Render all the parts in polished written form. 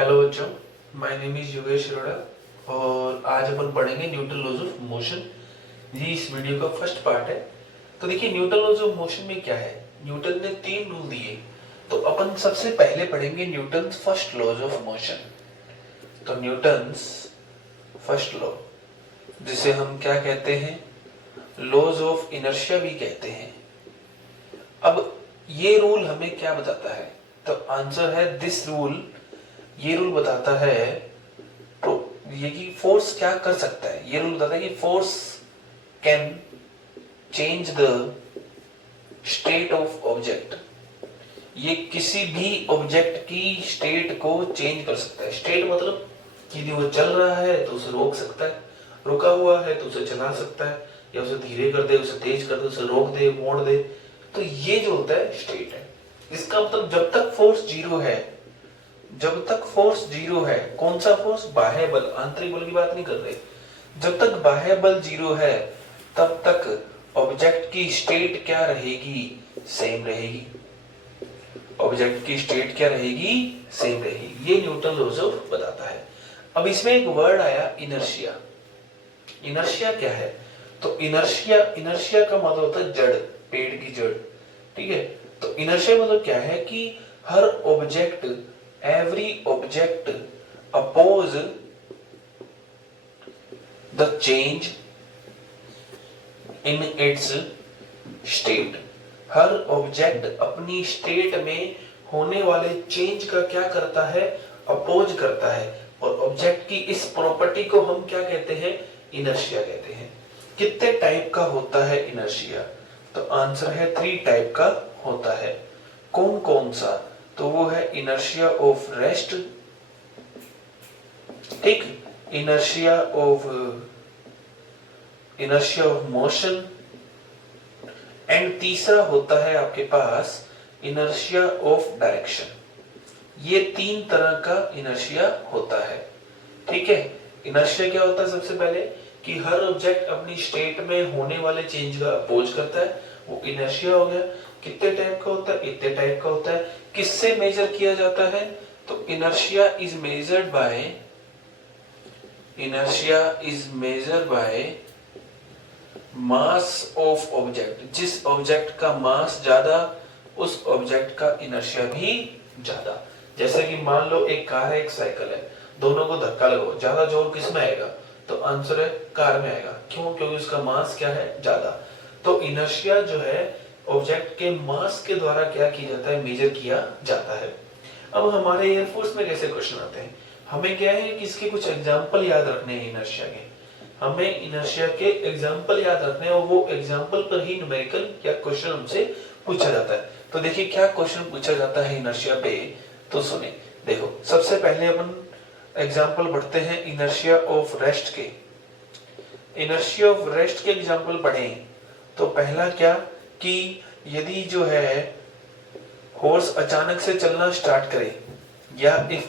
Hello बच्चों, my name is Yogesh Arora और आज अपन पढ़ेंगे न्यूटन लॉज ऑफ मोशन। ये इस वीडियो का फर्स्ट पार्ट है। तो देखिए न्यूटन लॉज ऑफ मोशन में क्या है, न्यूटन ने 3 रूल दिए। तो अपन सबसे पहले पढ़ेंगे Newton first laws of motion. तो न्यूटन फर्स्ट लॉ, जिसे हम क्या कहते हैं, लॉज ऑफ इनर्शिया भी कहते हैं। अब ये रूल हमें क्या बताता है? तो आंसर है दिस रूल। ये रूल बताता है तो ये कि फोर्स क्या कर सकता है। ये रूल बताता है कि force can change the state of object. ये किसी भी ऑब्जेक्ट की स्टेट को चेंज कर सकता है। स्टेट मतलब कि यदि वो चल रहा है तो उसे रोक सकता है, रुका हुआ है तो उसे चला सकता है, या उसे धीरे कर दे, उसे तेज कर दे, उसे रोक दे, मोड़ दे। तो ये जो होता है स्टेट है। इसका मतलब जब तक फोर्स जीरो है, जब तक फोर्स जीरो है, कौन सा फोर्स? बाह्य बल, आंतरिक बल की बात नहीं कर रहे। जब तक बाह्य बल जीरो है तब तक ऑब्जेक्ट की स्टेट क्या रहेगी? सेम रहेगी। ऑब्जेक्ट की स्टेट क्या रहेगी? सेम रहेगी। ये न्यूटन लॉज ऑफ बताता है। अब इसमें एक वर्ड आया इनर्शिया। इनर्शिया क्या है? तो इनर्शिया, इनर्शिया का मतलब होता है जड़, पेड़ की जड़। ठीक है, तो इनर्शिया मतलब क्या है कि हर object, every object oppose the change in its state। हर ऑब्जेक्ट अपनी स्टेट में होने वाले चेंज का क्या करता है? अपोज करता है। और ऑब्जेक्ट की इस प्रॉपर्टी को हम क्या कहते हैं? इनर्शिया कहते हैं। कितने टाइप का होता है इनर्शिया? तो आंसर है 3 टाइप का होता है। कौन कौन सा? तो वो है इनर्शिया ऑफ रेस्ट, ठीक, इनर्शिया ऑफ मोशन, एंड तीसरा होता है आपके पास इनर्शिया ऑफ डायरेक्शन। ये 3 तरह का इनर्शिया होता है। ठीक है, इनर्शिया क्या होता है? सबसे पहले कि हर ऑब्जेक्ट अपनी स्टेट में होने वाले चेंज का अपोज करता है, वो इनर्शिया हो गया। कितने टाइप का होता है? इतने टाइप का होता है। किससे मेजर किया जाता है? तो inertia is measured by mass of object. जिस ऑब्जेक्ट का मास ज्यादा, उस ऑब्जेक्ट का इनर्शिया भी ज्यादा। जैसे कि मान लो एक कार है, एक साइकिल है, दोनों को धक्का लगाओ, ज्यादा जोर किस में आएगा? तो आंसर है कार में आएगा। क्यों? क्योंकि उसका मास क्या है? ज्यादा। तो इनर्शिया जो है ऑब्जेक्ट के मास के द्वारा क्या किया जाता है? मेजर किया जाता है। अब हमारे एयरफोर्स में कैसे क्वेश्चन आते हैं? हमें क्या है कि इसके कुछ एग्जाम्पल याद रखने हैं इनर्शिया के। हमें इनर्शिया के एग्जाम्पल याद रखने हैं और वो एग्जाम्पल पर ही न्यूमेरिकल या क्वेश्चन हमसे पूछा जाता है। तो देखिए क्या क्वेश्चन पूछा जाता है इनर्शिया पे, तो सुने। देखो सबसे पहले अपन एग्जाम्पल पढ़ते हैं इनर्शिया ऑफ रेस्ट के। इनर्शिया ऑफ रेस्ट के एग्जाम्पल पढ़ें तो पहला क्या कि यदि जो है हॉर्स अचानक से चलना स्टार्ट करे, या if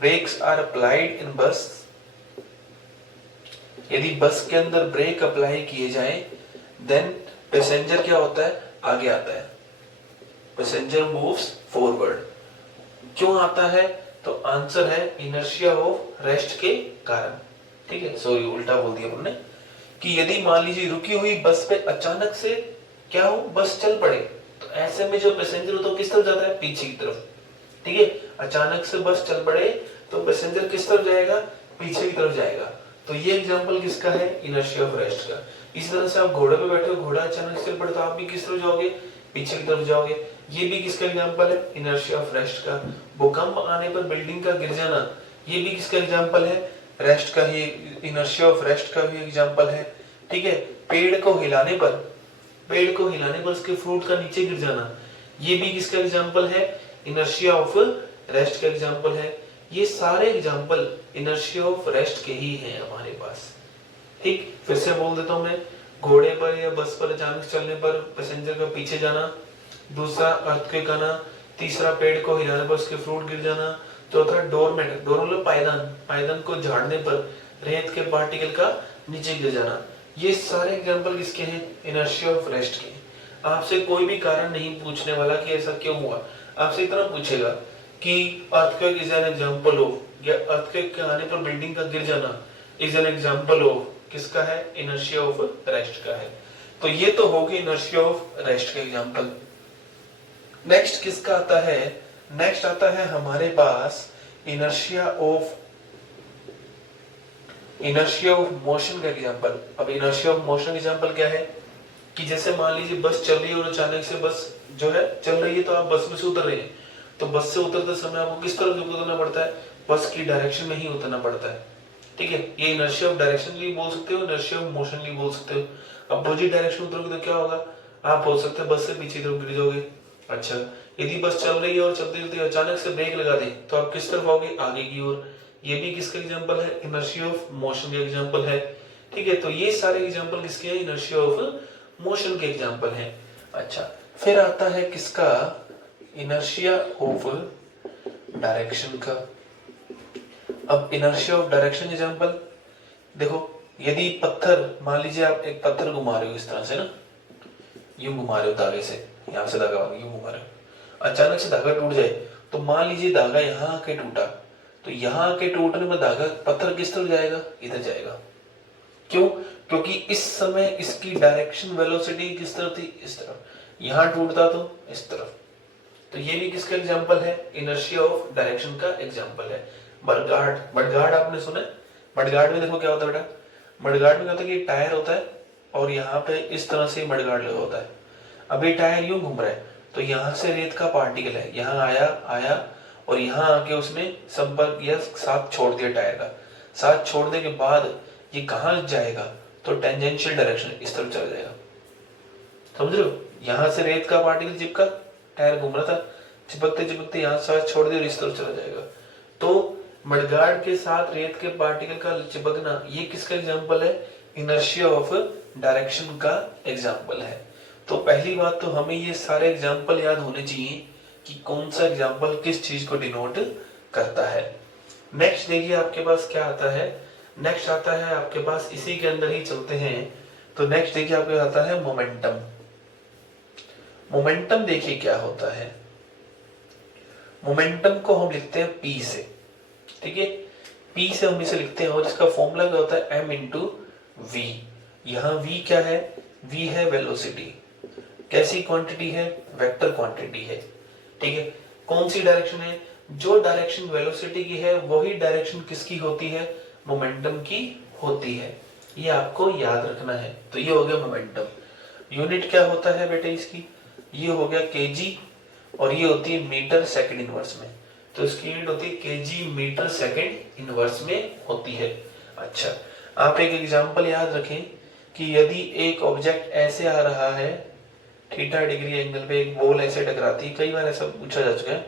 brakes are applied in bus, यदि बस के अंदर ब्रेक अप्लाई किए जाएं, देन पैसेंजर क्या होता है? आगे आता है। Passenger moves forward. क्यों आता है? तो आंसर है इनर्शिया ऑफ रेस्ट के कारण। ठीक है, सॉरी उल्टा बोल दिया हमने कि यदि मान लीजिए रुकी हुई बस पे अचानक से क्या हो, बस चल पड़े, तो ऐसे में जो पैसेंजर होता है किस तरफ जाता है? पीछे की तरफ। ठीक है, अचानक से बस चल पड़े तो पैसेंजर किस तरफ जाएगा? पीछे की तरफ जाएगा। तो ये एग्जांपल किसका है? इनर्शिया ऑफ रेस्ट का। इस तरह से आप घोड़े पे बैठे हो, घोड़ा अचानक से चल पड़े तो आप भी किस तरफ जाओगे? पीछे की तरफ जाओगे। ये भी किसका एग्जांपल है? इनर्शिया ऑफ रेस्ट का। भूकंप आने पर बिल्डिंग का गिर जाना, ये भी किसका एग्जांपल है? रेस्ट का ही, इनर्शिया ऑफ रेस्ट का भी एग्जांपल है। ठीक है, पेड़ को हिलाने पर उसके फ्रूट का नीचे गिर जाना, ये भी किसका एग्जांपल है? इनर्शिया ऑफ रेस्ट का एग्जांपल है। ये सारे एग्जांपल इनर्शिया ऑफ रेस्ट के ही हैं हमारे पास। ठीक, फिर से बोल देता हूं मैं। घोड़े पर या बस पर अचानक चलने पर पैसेंजर का पीछे जाना, दूसरा अर्थक्वेक आना, तीसरा पेड़ को हिलाने पर उसके फ्रूट गिर जाना, चौथा डोरमेट, डोर मतलब पायदान को झाड़ने पर रेत के पार्टिकल का नीचे गिर जाना। ये सारे एग्जांपल किसके हैं? इनर्शिया ऑफ रेस्ट के। आपसे कोई भी कारण नहीं पूछने वाला कि ऐसा क्यों हुआ। आपसे इतना पूछेगा कि earthquake is an example of, या अर्थक्वेक के आने पर बिल्डिंग का गिर जाना इज एन एग्जांपल ऑफ किसका है, इनर्शिया ऑफ रेस्ट का है। तो ये तो हो गई इनर्शिया ऑफ रेस्ट का एग्जांपल। नेक्स्ट किसका आता है, नेक्स्ट आता है हमारे पास इनर्शिया ऑफ मोशन का एग्जांपल। अब इनर्शिया ऑफ मोशन एग्जांपल क्या है कि जैसे मान लीजिए बस चल रही है और अचानक से बस जो है चल रही है, तो आप बस में से उतर रहे हैं, तो बस से उतरते समय आपको किस तरफ उतरना पड़ता है, बस की डायरेक्शन में ही उतरना पड़ता है। ठीक है, ये इनर्शिया ऑफ डायरेक्शन भी बोल सकते हो, इनर्शिया ऑफ मोशन भी बोल सकते हो। अब अपोजिट डायरेक्शन उतरोगे तो क्या होगा, आप बोल सकते हैं बस से पीछे तरफ गिर जाओगे। अच्छा, यदि बस चल रही है और चलते चलते अचानक से ब्रेक लगा दे तो आप किस तरफ आओगे, आगे की ओर। ये भी किसका एग्जांपल है, इनर्शिया ऑफ मोशन का एग्जांपल है। ठीक है, तो ये सारे एग्जांपल किसके हैं, इनर्शिया ऑफ मोशन के एग्जांपल हैं। अच्छा, फिर आता है किसका, इनर्शिया ऑफ डायरेक्शन का। अब इनर्शिया ऑफ डायरेक्शन एग्जांपल देखो, यदि पत्थर, मान लीजिए आप एक पत्थर घुमा रहे हो इस तरह से ना, यूं घुमा रहे हो धागे से, यहां से धागा यूं घुमा रहे हो, अचानक से धागा टूट जाए तो मान लीजिए धागा यहां आके टूटा, तो यहां आके टूटने में धागा पत्थर किस तरफ जाएगा, इधर जाएगा। क्यों, क्योंकि इस समय इसकी डायरेक्शन वेलोसिटी किस तरफ थी, इस तरफ, यहां टूटता तो इस तरफ। तो ये भी किसका एग्जांपल है, इनर्शिया ऑफ डायरेक्शन का एग्जांपल है। मडगार्ड, मडगार्ड आपने सुना है, मडगार्ड में देखो क्या होता है बेटा, मडगार्ड में क्या होता है कि टायर होता है और यहाँ पे इस तरह से मडगार्ड लगा होता है। अब ये टायर यूं घूम रहा है, तो यहाँ से रेत का पार्टिकल है, यहाँ आया और यहाँ आके उसने संपर्क किया, साथ छोड़ दिया टायर का। साथ छोड़ने के बाद ये कहाँ जाएगा, तो टेंजेंशियल डायरेक्शन इस तरफ चला जाएगा। समझ रहे हो, यहाँ से रेत का पार्टिकल चिपका, टायर घूम रहा था, चिपकते चिपकते यहाँ साथ छोड़ दिया और इस तरफ चला जाएगा। तो मडगार्ड के साथ रेत के पार्टिकल का चिपकना, ये किसका एग्जांपल है, इनर्शिया ऑफ डायरेक्शन का एग्जांपल है। तो पहली बात तो हमें ये सारे एग्जांपल याद होने चाहिए कि कौन सा एग्जांपल किस चीज को डिनोट करता है। नेक्स्ट देखिए आपके पास क्या आता है, नेक्स्ट आता है आपके पास, इसी के अंदर ही चलते हैं। तो नेक्स्ट देखिए आपके आता है मोमेंटम। मोमेंटम देखिए क्या होता है, मोमेंटम को हम लिखते हैं पी से। ठीक है, पी से हम इसे लिखते हैं और इसका फॉर्मूला क्या होता है, एम इंटू वी। यहाँ वी क्या है, वी है वेलोसिटी। कैसी क्वांटिटी है, वेक्टर क्वांटिटी है। ठीक है, कौन सी डायरेक्शन है, जो डायरेक्शन वेलोसिटी की है वही डायरेक्शन किसकी होती है, मोमेंटम की होती है। ये आपको याद रखना है। तो ये हो गया मोमेंटम। यूनिट क्या होता है बेटे इसकी, ये हो गया केजी और ये होती है मीटर सेकंड इनवर्स में। तो इसकी यूनिट होती है केजी मीटर सेकंड इनवर्स में होती है। अच्छा, आप एक एग्जांपल याद रखें कि यदि एक ऑब्जेक्ट ऐसे आ रहा है थीटा डिग्री एंगल पे, एक बॉल ऐसे टकराती है, कई बार ऐसा पूछा जा चुका है,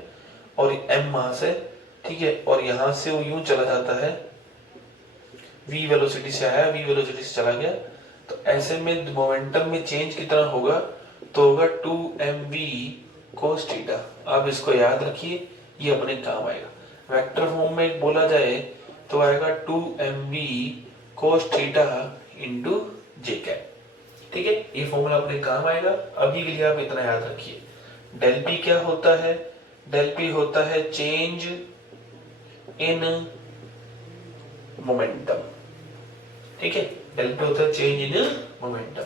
और एम वहां से, ठीक है, और यहां से वो यूं चला जाता है, v वेलोसिटी से आया, v वेलोसिटी से चला गया, तो ऐसे में मोमेंटम में चेंज कितना होगा, तो होगा 2mv cos थीटा। आप इसको याद रखिए, ये अपने काम आएगा। वेक्टर फॉर्म में बोला जाए तो आएगा 2mv cos थीटा इंटू जे कैप। ठीक है, ये फॉर्मूला अपने काम आएगा। अभी के लिए आप इतना याद रखिए। डेल पी क्या होता है, डेल पी होता है चेंज इन मोमेंटम। ठीक है, डेल पी होता है चेंज इन मोमेंटम।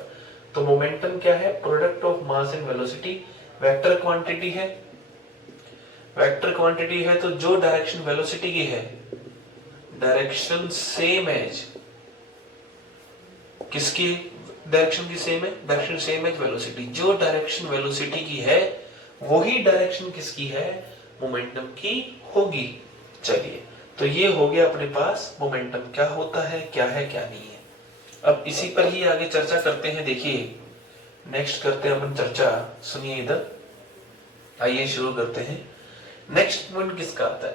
तो मोमेंटम क्या है, product of mass and velocity. Vector quantity है, वेक्टर क्वांटिटी है तो जो डायरेक्शन वेलोसिटी की है, डायरेक्शन सेम एज किसकी, डायरेक्शन की सेम है, डायरेक्शन सेम एज वेलोसिटी। जो डायरेक्शन वेलोसिटी की है वही डायरेक्शन किसकी है, मोमेंटम की होगी। चलिए, तो ये हो गया अपने पास मोमेंटम क्या होता है, क्या नहीं है। अब इसी पर ही आगे चर्चा करते हैं। देखिए नेक्स्ट करते हैं अपन चर्चा, सुनिए इधर, आइए शुरू करते हैं। नेक्स्ट पॉइंट किसका आता है,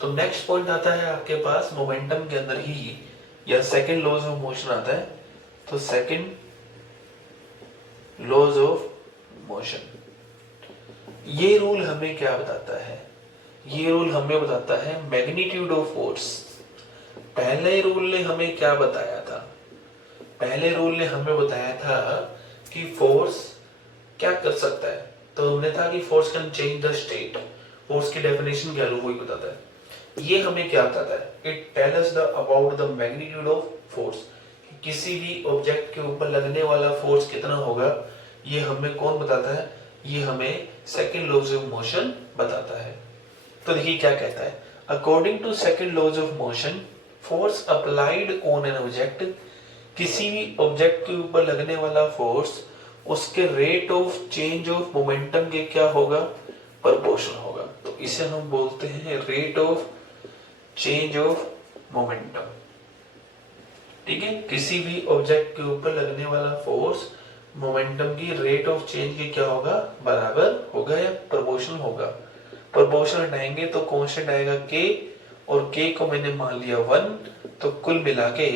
तो नेक्स्ट पॉइंट आता है आपके पास मोमेंटम के अंदर ही, या सेकंड लॉज ऑफ मोशन आता है। तो सेकंड लॉज ऑफ मोशन, ये रूल हमें क्या बताता है, ये रूल हमें बताता है मैग्नीट्यूड ऑफ फोर्स। पहले रूल ने हमें क्या बताया था, पहले रूल ने हमें बताया था कि फोर्स क्या कर सकता है, तो हमने था कि force can change the state, force की डेफिनेशन क्या लो वही बताता है। ये हमें क्या बताता है, it tell us the about the magnitude of force, किसी भी ऑब्जेक्ट के ऊपर लगने वाला फोर्स कितना होगा, ये हमें कौन बताता है, ये हमें सेकंड लॉज ऑफ मोशन बताता है। तो देखिए क्या कहता है, according to second laws of motion force applied on an object, किसी भी ऑब्जेक्ट के ऊपर लगने वाला फोर्स उसके rate of change of momentum के क्या होगा, प्रोपोर्शनल होगा। तो इसे हम बोलते हैं rate of change of momentum. ठीक है, किसी भी ऑब्जेक्ट के ऊपर लगने वाला फोर्स मोमेंटम की रेट ऑफ चेंज के क्या होगा, बराबर होगा या प्रोपोर्शनल होगा। प्रोपोर्शनल हटाएंगे तो कांस्टेंट आएगा k, और k को मैंने मान लिया 1, तो कुल मिला के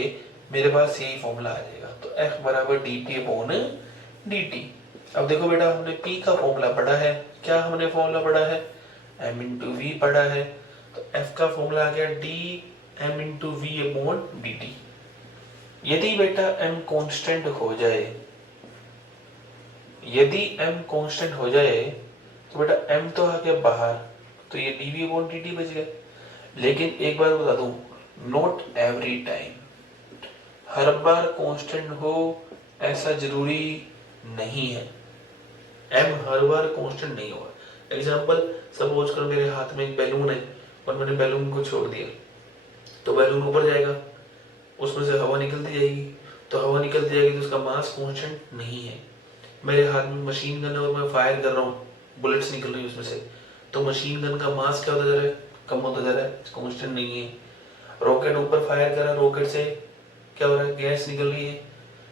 मेरे पास यही फॉर्मूला आ जाएगा। तो F बराबर dt अपॉन dt। अब देखो बेटा, हमने P का फॉर्मूला पढ़ा है, क्या हमने फॉर्मूला पढ़ा है, m इंटू वी पढ़ा है। तो F का फॉर्मूला आ गया d m into v upon dt। यदि बेटा m कांस्टेंट हो जाए, यदि m कांस्टेंट हो जाए तो बेटा m तो आ गया बाहर, तो ये dv अपॉन dt बच गया। लेकिन एक बार बता दूं, not every time, her bar constant हो ऐसा जरूरी नहीं है। m हर बार कांस्टेंट नहीं होगा। एग्जांपल, सपोज करो मेरे हाथ में एक बैलून है और मैंने बैलून को छोड़ दिया, तो बैलून ऊपर जाएगा, उसमें से हवा निकलती जाएगी, तो हवा निकलती जाएगी तो उसका मास कांस्टेंट नहीं है। मेरे हाथ में मशीन गन है और मैं फायर कर रहा हूँ, बुलेट्स निकल रही है उसमें से, तो मशीन गन का मास क्या होता जा रहा है, कम होता जा रहा है, कांस्टेंट नहीं है। रॉकेट ऊपर फायर कर रहा है, रॉकेट से क्या हो रहा है, गैस निकल रही है,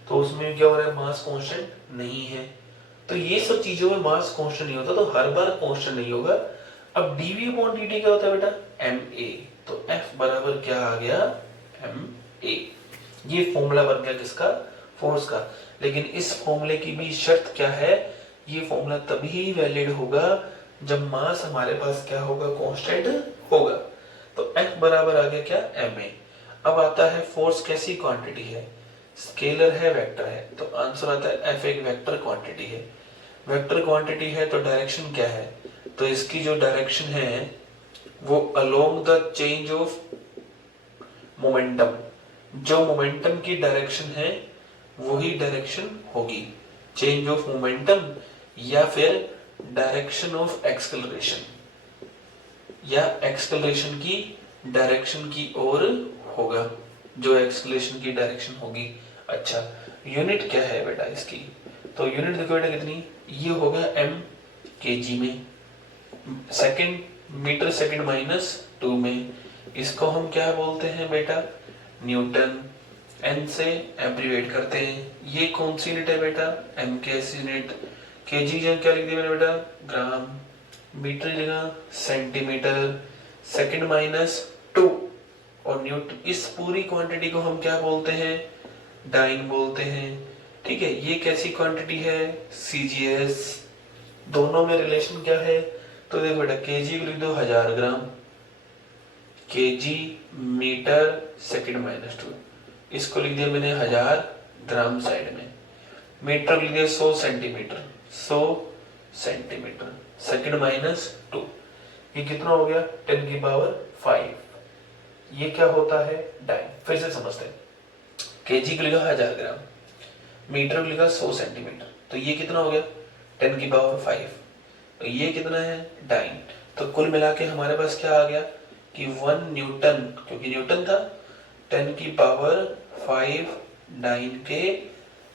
तो उसमें क्या हो रहा है, मास कांस्टेंट नहीं है। तो ये सब चीजों में मास कांस्टेंट नहीं होता, तो हर बार कांस्टेंट नहीं होगा। अब dv अपॉन dt क्या होता है बेटा, ma। तो F बराबर क्या आ गया, ma। ये फॉर्मूला बन गया किसका, फोर्स का। लेकिन इस फॉर्मूले की भी शर्त क्या है, ये फॉर्मूला तभी वैलिड होगा जब मास हमारे पास क्या होगा, कांस्टेंट होगा। तो F बराबर आ गया क्या, ma। अब आता है फोर्स कैसी क्वांटिटी है, स्केलर है, वेक्टर है, तो आंसर आता है F एक वेक्टर क्वांटिटी है। वेक्टर क्वांटिटी है तो डायरेक्शन क्या है, तो इसकी जो डायरेक्शन है वो along the change of momentum, जो मोमेंटम की डायरेक्शन है वही डायरेक्शन होगी, चेंज ऑफ मोमेंटम या फिर डायरेक्शन ऑफ एक्सेलरेशन, या एक्सेलरेशन की डायरेक्शन की ओर होगा, जो एक्सेलरेशन की डायरेक्शन होगी। अच्छा, यूनिट क्या है बेटा इसकी, तो यूनिट देखो बेटा कितनी, ये हो गया m kg में, सेकंड मीटर सेकंड माइनस 2 में, इसको हम क्या बोलते हैं बेटा, न्यूटन। n से एब्रीवेट करते हैं, ये कौन सी यूनिट है बेटा, m के यूनिट। kg जगह क्या लिख दिया मैंने बेटा, ग्राम, मीटर जगह सेंटीमीटर, सेकंड माइनस 2, और न्यूटन। इस पूरी क्वांटिटी को हम क्या बोलते हैं, डाइन बोलते हैं। ठीक है, ये कैसी क्वांटिटी है, CGS। दोनों में रिलेशन क्या है, तो देखो बेटा kg को लिख दो 1000 ग्राम, kg मीटर सेकंड माइनस 2, इसको लिख दिया मैंने 1000 ग्राम साइड में, मीटर लिख दिया 100 सेंटीमीटर, 100 सेंटीमीटर सेकंड माइनस 2, ये कितना हो गया 10 की पावर 5। ये क्या होता है, डाइन। फिर से समझते हैं, kg को लिखा 1000 ग्राम, मीटर को लिखा 100 सेंटीमीटर, तो ये कितना हो गया 10 की पावर 5, तो ये कितना है, डाइन। तो कुल मिला के हमारे पास क्या आ गया कि 1 न्यूटन, क्योंकि न्यूटन था, 10 की पावर 5 डाइन के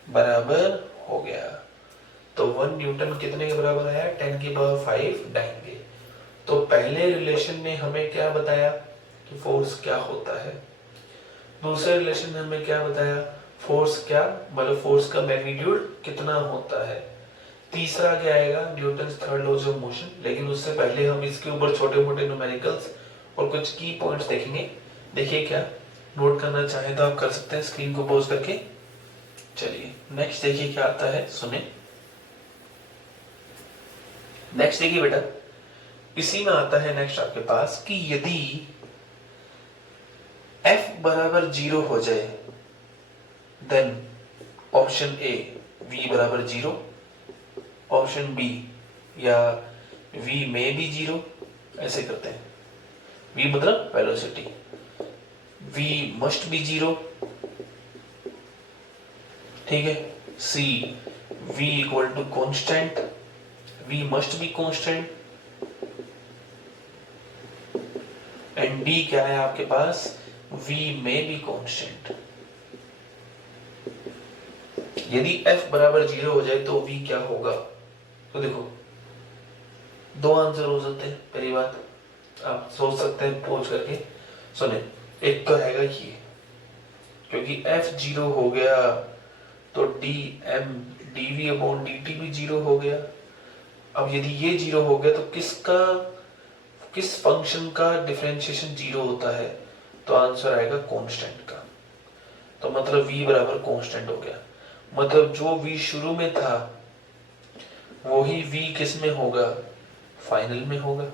बराबर हो गया। तो 1 न्यूटन कितने के बराबर आया, 10 की पावर 5 डाइन के। तो पहले रिलेशन ने हमें क्या बताया कि फोर्स क्या होता है, दूसरे रिलेशन ने हमें क्या बताया, फोर्स क्या, मतलब फोर्स का मैग्नीट्यूड कितना होता है। तीसरा क्या आएगा, Newton third laws of motion. लेकिन उससे पहले हम इसके ऊपर छोटे मोटे न्यूमेरिकल्स और कुछ की पॉइंट्स देखेंगे। देखिए, क्या नोट करना चाहे तो आप कर सकते हैं स्क्रीन को पॉज करके। चलिए नेक्स्ट देखिए क्या आता है, सुने। नेक्स्ट देखिए बेटा, इसी में आता है नेक्स्ट आपके पास कि यदि F बराबर 0 हो जाए, देन ऑप्शन ए V बराबर 0, ऑप्शन बी या V में भी 0, ऐसे करते हैं, v मतलब वेलोसिटी, v मस्ट बी 0, ठीक है। c v equal to constant, v must be constant, and d क्या है आपके पास, v में बी कॉन्स्टेंट। यदि f बराबर 0 हो जाए तो v क्या होगा, तो देखो दो आंसर हो सकते हैं। पहली बात आप सोच सकते हैं पूछ करके, सुने, एक तो हैगा ये, क्योंकि f 0 हो गया तो dm dv अपॉन dt भी 0 हो गया। अब यदि ये 0 हो गया तो किस फंक्शन का डिफरेंशिएशन 0 होता है, तो आंसर आएगा कांस्टेंट का। तो मतलब v बराबर कांस्टेंट हो गया, मतलब जो v शुरू में था वही v किस में होगा, फाइनल में होगा,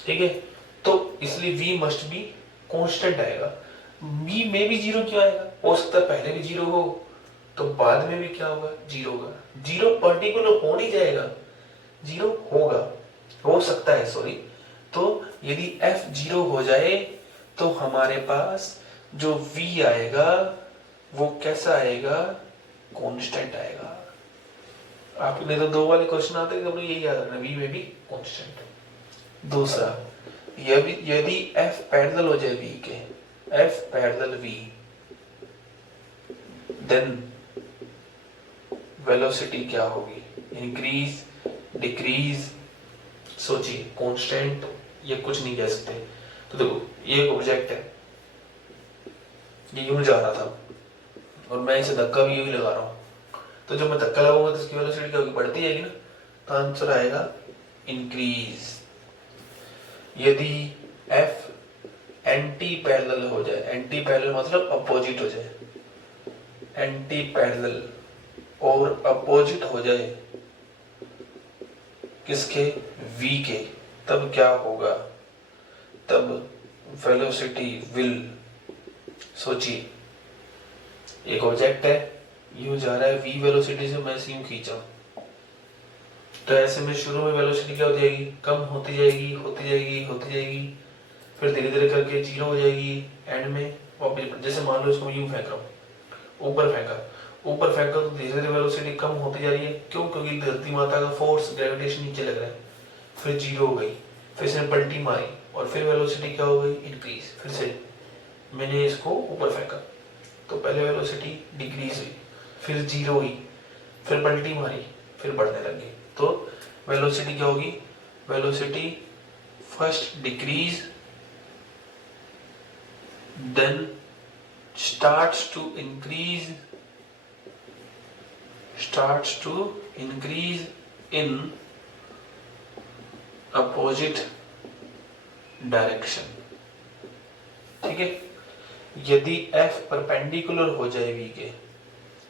ठीक है। तो इसलिए v मस्ट बी कांस्टेंट आएगा। v में भी 0 क्यों आएगा, हो सकता है पहले भी 0 हो तो बाद में भी क्या होगा, 0 होगा। 0 पर्टिकुलर हो नहीं जाएगा, 0 होगा, हो सकता है, सॉरी। तो यदि f 0 हो जाए तो हमारे पास जो v आएगा वो कैसा आएगा, कांस्टेंट आएगा। आपने तो दो वाले क्वेश्चन आते हैं, तो यही याद रखना, v में भी कांस्टेंट। दूसरा, यदि f पैरेलल हो जाए v के, f parallel v, then velocity क्या होगी, इंक्रीज, डिक्रीज। सोचिए, कांस्टेंट ये कुछ नहीं कह सकते। तो देखो ये एक ऑब्जेक्ट है, ये यूं जा रहा था और मैं इसे धक्का भी यूं ही लगा रहा हूं, तो जब मैं धक्का लगाऊंगा तो इसकी वेलोसिटी क्या होगी, बढ़ती जाएगी ना, तो आंसर आएगा इंक्रीज। यदि f एंटी पैरेलल हो जाए, एंटी पैरेलल मतलब अपोजिट हो जाए, एंटी पैरेलल और अपोजिट हो जाए किसके, v के, तब क्या होगा, तब वेलोसिटी विल, सोचिए एक ऑब्जेक्ट है, यूं जा रहा है v वेलोसिटी से, मैं यूं खींचा, तो ऐसे में शुरू में वेलोसिटी क्या हो जाएगी, कम होती जाएगी, होती जाएगी, होती जाएगी, फिर धीरे धीरे करके 0 हो जाएगी एंड में वापस। जैसे मान लो इसको यूं फेंक रहा हूं, ऊपर फेंका तो धीरे धीरे वेलोसिटी कम होती जा रही है, क्यों, क्योंकि धरती माता का फोर्स, ग्रेविटेशन नीचे लग रहा है। फिर 0 हो गई, फिर इसने पलटी मारी और फिर वेलोसिटी क्या हो गई, इंक्रीज। फिर से मैंने इसको ऊपर फेंका तो पहले वेलोसिटी डिक्रीज हुई, फिर 0 हुई, फिर पलटी मारी, फिर बढ़ने लगी। तो वेलोसिटी क्या होगी, velocity first decrease then starts to increase in opposite direction, ठीक है। यदि f परपेंडिकुलर हो जाए v के,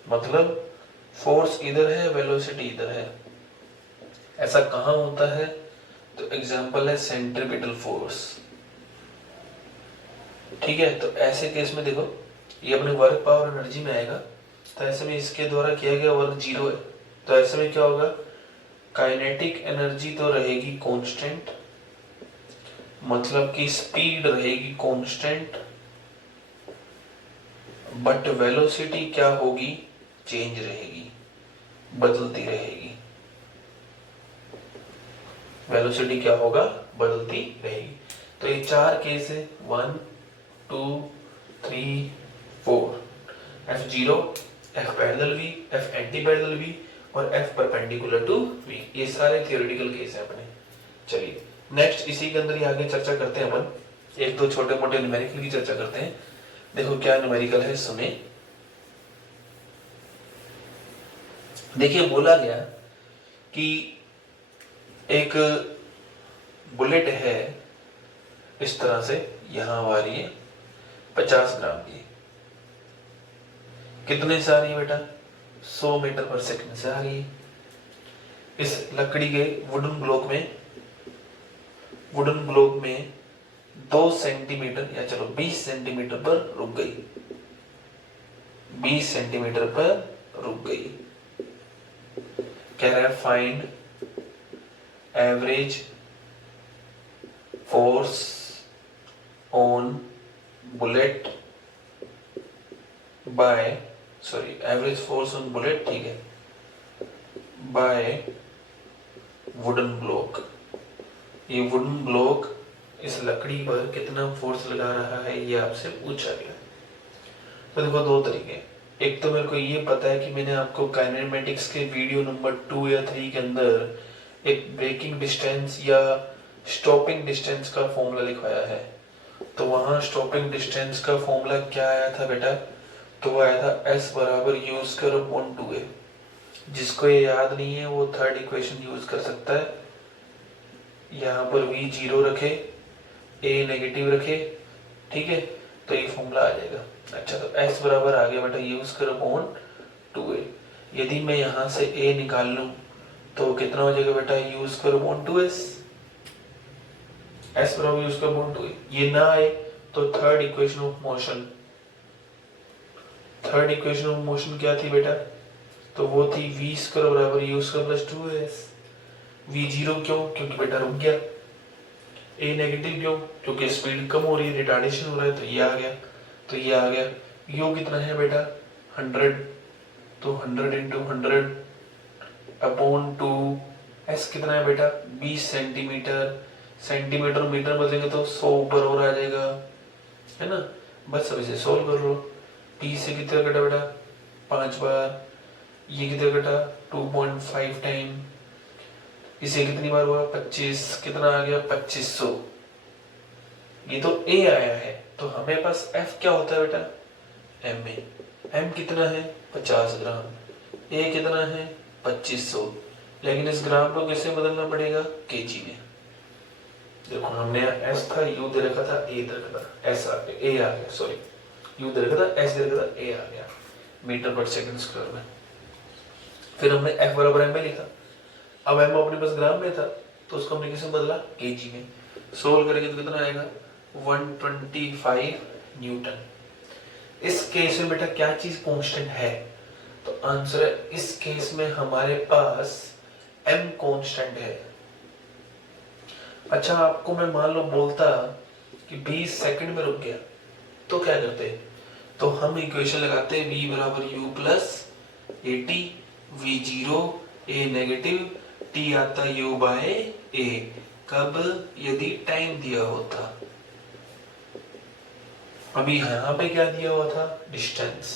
मतलब फोर्स इधर है, वेलोसिटी इधर है, ऐसा कहां होता है, तो एग्जांपल है सेंट्रीपिटल फोर्स, ठीक है। तो ऐसे केस में देखो ये अपने वर्क पावर एनर्जी में आएगा, तो ऐसे में इसके द्वारा किया गया वर्क 0 है, तो ऐसे में क्या होगा, काइनेटिक एनर्जी तो रहेगी कांस्टेंट, मतलब कि स्पीड रहेगी कांस्टेंट, बट वेलोसिटी क्या होगी, चेंज रहेगी, बदलती रहेगी। वेलोसिटी क्या होगा, बदलती रहेगी। तो ये 4 केस है, 1 2 3 4, f0, f parallel v, f anti parallel v और f परपेंडिकुलर टू v, ये सारे थियोरेटिकल केस हैं अपने। चलिए नेक्स्ट इसी के अंदर ही आगे चर्चा करते हैं अपन, एक दो छोटे मोटे न्यूमेरिकल की चर्चा करते हैं। देखो क्या न्यूमेरिकल है, सुने। देखिए बोला गया कि एक बुलेट है इस तरह से, यहां आ रही है 50 ग्राम की, कितने से आ रही है बेटा, 100 मीटर पर सेकंड से आ रही है। इस लकड़ी के वुडन ब्लॉक में 2 सेंटीमीटर या चलो 20 सेंटीमीटर पर रुक गई, 20 सेंटीमीटर पर रुक गई। कह रहा है find average force on bullet by average force on bullet, ठीक है, बाय वुडन ब्लॉक। ये वुडन ब्लॉक इस लकड़ी पर कितना फोर्स लगा रहा है ये आपसे पूछा गया। तो देखो दो तरीके, एक तो मेरे को ये पता है कि मैंने आपको काइनेमेटिक्स के वीडियो नंबर 2 या 3 के अंदर एक ब्रेकिंग डिस्टेंस या स्टॉपिंग डिस्टेंस का फॉर्मूला लिखवाया है। तो वहां स्टॉपिंग डिस्टेंस का फॉर्मूला क्या आया था बेटा, तो वो आया था S बराबर यूज करो अपॉन 2a। जिसको ये याद नहीं है वो थर्ड इक्वेशन यूज कर सकता है। यहाँ पर v जीरो रखे, a नेगेटिव रखे, ठीक है, तो ये फॉर्मूला आ जाएगा। अच्छा, तो S बराबर आ गया बेटा यूज करो अपॉन 2a। यदि मैं यहाँ से a निकाल लूं तो कितना हो जाएगा बेटा, यूज करो अपॉन 2s। S बराबर यूज करो अपॉन 2a। ये ना आए तो third equation of motion, third equation of motion क्या थी बेटा, तो वो थी v स्क्वायर बराबर u square plus 2s। v zero क्यों, क्योंकि बेटा रुक गया। a नेगेटिव क्यों, क्योंकि स्पीड कम हो रही है, रिटार्डेशन हो रहा है, तो ये आ गया, तो ये आ गया। u कितना है बेटा 100, तो 100 इंटू 100 अपॉन 2। s कितना है बेटा 20 सेंटीमीटर, सेंटीमीटर मीटर बदलेंगे तो 100 ऊपर और आ जाएगा, है ना। बस अब इसे सोल्व कर लो। p से कितना कटा बेटा 5 बार, ये कितना कटा 2.5 टाइम, इसे कितनी बार हुआ 25, कितना आ गया 2500। ये तो a आया है, तो हमें पास f क्या होता है बेटा m में। m कितना है 50 ग्राम, a कितना है 2500, लेकिन इस ग्राम को कैसे बदलना पड़ेगा केजी में। देखो हमने s था, u दे रखा था, a दे रखा था, s आ गया, a आ गया, सॉरी u दे रखा था, s दे रखा था, a आ गया मीटर पर सेकंड स्क्वायर में। फिर हमने f बराबर m में लिखा। अब m अपने पास ग्राम में था तो उसको हमने किसमें बदला केजी में। सोल्व करेंगे तो कितना आएगा 125 न्यूटन। इस केस में बेटा क्या चीज कांस्टेंट है, तो आंसर है इस केस में हमारे पास m कांस्टेंट है। अच्छा, आपको मैं मान लो बोलता कि 20 सेकंड में रुक गया तो क्या करते, तो हम इक्वेशन लगाते v बराबर u plus at, v zero, a negative, t आता u बाय a। कब, यदि टाइम दिया होता। अभी यहाँ पे क्या दिया हुआ था डिस्टेंस,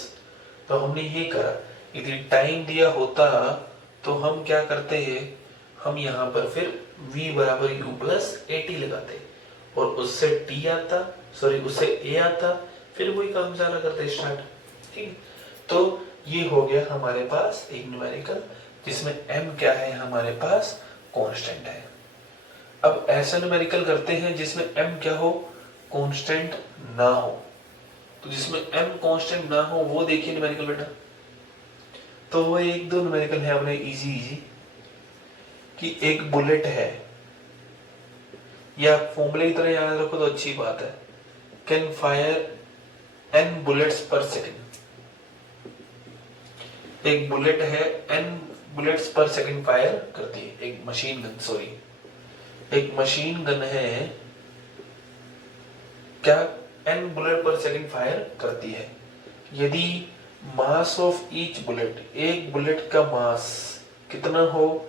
तो हमने ये करा, यदि टाइम दिया होता तो हम क्या करते हैं, हम यहाँ पर फिर v बराबर u प्लस at लगाते और उससे t आता, सॉरी उससे a आता, फिर वही काम सारा करते स्टार्ट, ठीक। तो ये हो गया हमारे पास एक न्यूमेरिकल जिसमें m क्या है हमारे पास कांस्टेंट है। अब ऐसा न्यूमेरिकल करते हैं जिसमें m क्या हो कांस्टेंट ना हो। तो जिसमें m कांस्टेंट ना हो वो देखिए न्यूमेरिकल बेटा। तो वो एक दो न्यूमेरिकल है अपने इजी कि एक बुलेट है, या फॉर्मूले की तरह याद रखो तो अच्छी बात है, कैन फायर n बुलेट्स पर सेकंड। एक बुलेट है n बुलेट्स पर सेकंड फायर करती है, एक मशीन गन, सॉरी एक मशीन गन है, क्या n बुलेट पर सेकंड फायर करती है। यदि मास ऑफ ईच बुलेट, एक बुलेट का मास कितना हो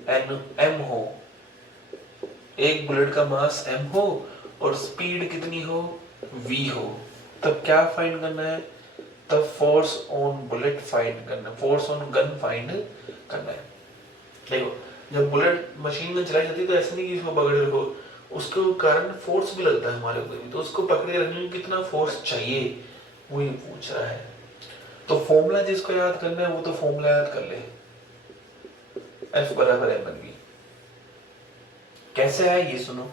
m हो, एक बुलेट का मास m हो और स्पीड कितनी हो v हो, तब क्या फाइंड करना है, तब फोर्स ऑन बुलेट फाइंड करना, फोर्स ऑन गन फाइंड करना है। देखो जब बुलेट मशीन गन चलाई जाती है तो ऐसा नहीं कि इसको पकड़े रखो, उसके कारण फोर्स भी लगता है हमारे ऊपर भी, तो उसको पकड़े रखने में कितना फोर्स चाहिए वो ये पूछ रहा है। तो फॉर्मूला जिसको याद करना है वो तो फॉर्मूला याद कर ले, F बराबर mn v। कैसे है ये सुनो,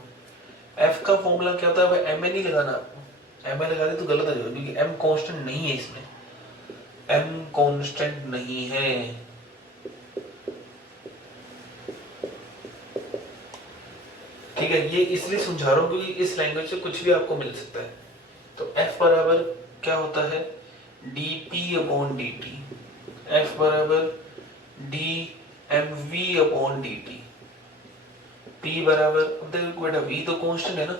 F का फॉर्मूला क्या होता है, mn ही लगाना आपको, mn लगा दे तो गलत हो जाएगा क्योंकि m कांस्टेंट नहीं है, इसमें m कांस्टेंट नहीं है। ठीक है, ये इसलिए समझा रहा हूं क्योंकि इस लैंग्वेज से कुछ भी आपको मिल सकता है। तो F बराबर क्या होता है dp अपॉन dt, F बराबर dmv अपॉन dt। P बराबर, अब देखो बेटा V तो कांस्टेंट है ना,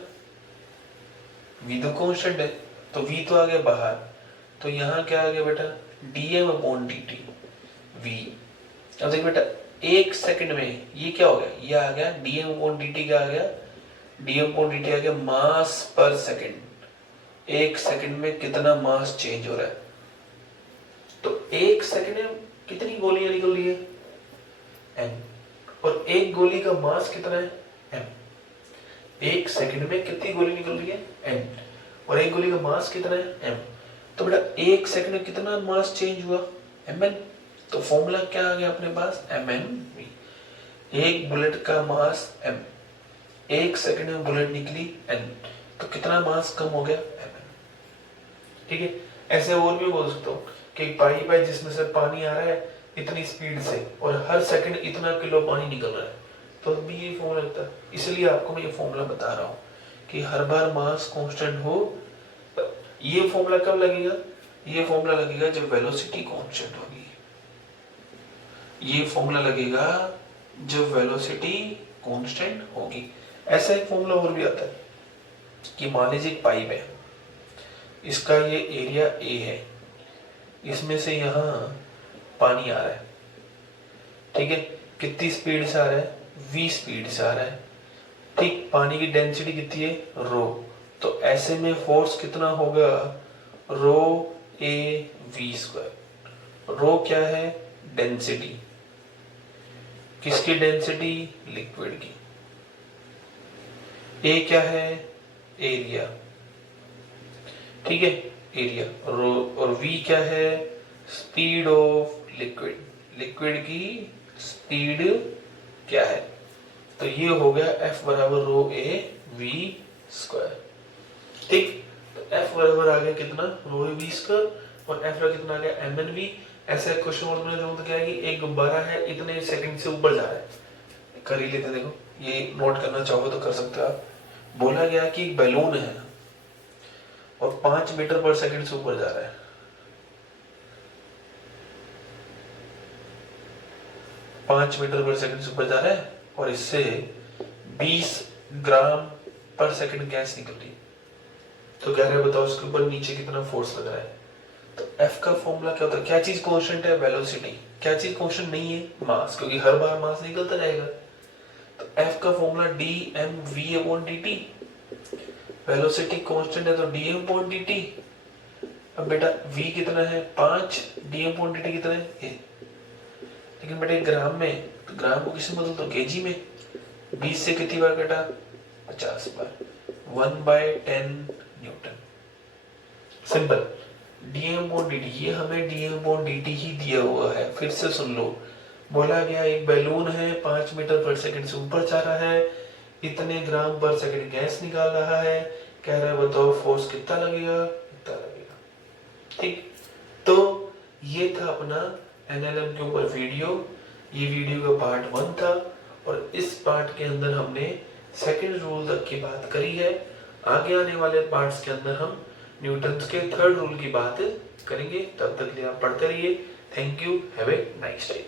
V तो कांस्टेंट है, तो V तो आ गया बाहर, तो यहाँ क्या आ गया बेटा dm अपॉन dt V। अब देख बेटा एक सेकंड में ये क्या हो गया, ये आ गया dm अपॉन dt, क्या आ गया dm अपॉन dt आ गया मास पर सेकंड। एक सेकंड में कितना मास चेंज हो रहा है, तो एक सेकंड में कितनी गोलियां निकल रही है m, और एक गोली का मास कितना है m। एक सेकंड में कितनी गोली निकल रही है m, और एक गोली का मास कितना है m। तो बेटा एक सेकंड में कितना मास चेंज हुआ mn, तो फॉर्मूला क्या आ गया अपने पास mmv। एक बुलेट का मास m, एक सेकंड में बुलेट निकली n, तो कितना मास कम हो गया mn। ठीक है, ऐसे और भी बोल सकता हूँ कि पाइप है जिसमें से पानी आ रहा है इतनी स्पीड से और हर सेकंड इतना किलो पानी निकल रहा है, तो भी ये फॉर्मूला लगता है। इसलिए आपको मैं ये फॉर्मूला बता रहा हूँ कि हर बार मास कांस्टेंट हो। ये फॉर्मूला कब लगेगा, ये फॉर्मूला लगेगा जब वेलोसिटी कांस्टेंट होगी, ये फॉर्मूला लगेगा जब वेलोसिटी कांस्टेंट होगी। ऐसा एक फॉर्मूला और भी आता है कि मान लीजिए एक पाइप है, इसका ये एरिया A है, इसमें से यहाँ पानी आ रहा है, ठीक है, कितनी स्पीड से आ रहा है v स्पीड से आ रहा है, ठीक, पानी की डेंसिटी कितनी है रो, तो ऐसे में फोर्स कितना होगा रो a v स्क्वायर। रो क्या है डेंसिटी, किसकी डेंसिटी लिक्विड की, a क्या है एरिया, ठीक है एरिया, रो, और v क्या है स्पीड ऑफ लिक्विड, लिक्विड की स्पीड क्या है, तो ये हो गया F बराबर रो a v स्क्वायर। ठीक, तो F बराबर आ गया कितना रो a v स्क्वायर, और F का कितना आ गया mnv। ऐसा क्वेश्चन और मैंने जो क्या है कि एक गुब्बारा है इतने सेकंड से ऊपर जा रहा है, कर ही लेते, देखो ये नोट करना चाहो तो कर सकते हो आप। बोला गया कि बैलून है और 5 मीटर पर सेकंड से ऊपर जा रहा है, 5 मीटर पर सेकंड से ऊपर जा रहा है, और इससे 20 ग्राम पर सेकंड गैस निकल रही है, तो कह रहे बताओ इसके ऊपर नीचे कितना फोर्स लग रहा है। तो F का फॉर्मूला क्या होता है, क्या चीज कांस्टेंट है वेलोसिटी, क्या चीज कांस्टेंट नहीं है मास, क्योंकि हर बार मास निकलता रहेगा। तो F का formula dmv upon dt, velocity constant है तो dm अपॉन dt। अब बेटा v कितना है 5, dm अपॉन dt कितना है a, लेकिन बेटा ग्राम में, तो ग्राम को किसमें बदल दो केजी में, 20 से कितनी बार कटा 50 बार, 1/10 Newton. Simple, dm upon dt, ये हमें dm अपॉन dt ही दिया हुआ है। फिर से सुन लो, बोला गया एक बैलून है 5 मीटर पर सेकंड से ऊपर जा रहा है, इतने ग्राम पर सेकंड गैस निकाल रहा है, कह रहा है बताओ फोर्स कितना लगेगा, इतना लगेगा। ठीक, तो ये था अपना एनएलएम के ऊपर वीडियो, ये वीडियो का पार्ट 1 था, और इस पार्ट के अंदर हमने सेकंड रूल तक की बात करी है। आगे आने वाले पार्ट्स के अंदर हम न्यूटन के थर्ड रूल की बात करेंगे। तब तक के लिए आप पढ़ते रहिए। Thank you, have a nice day.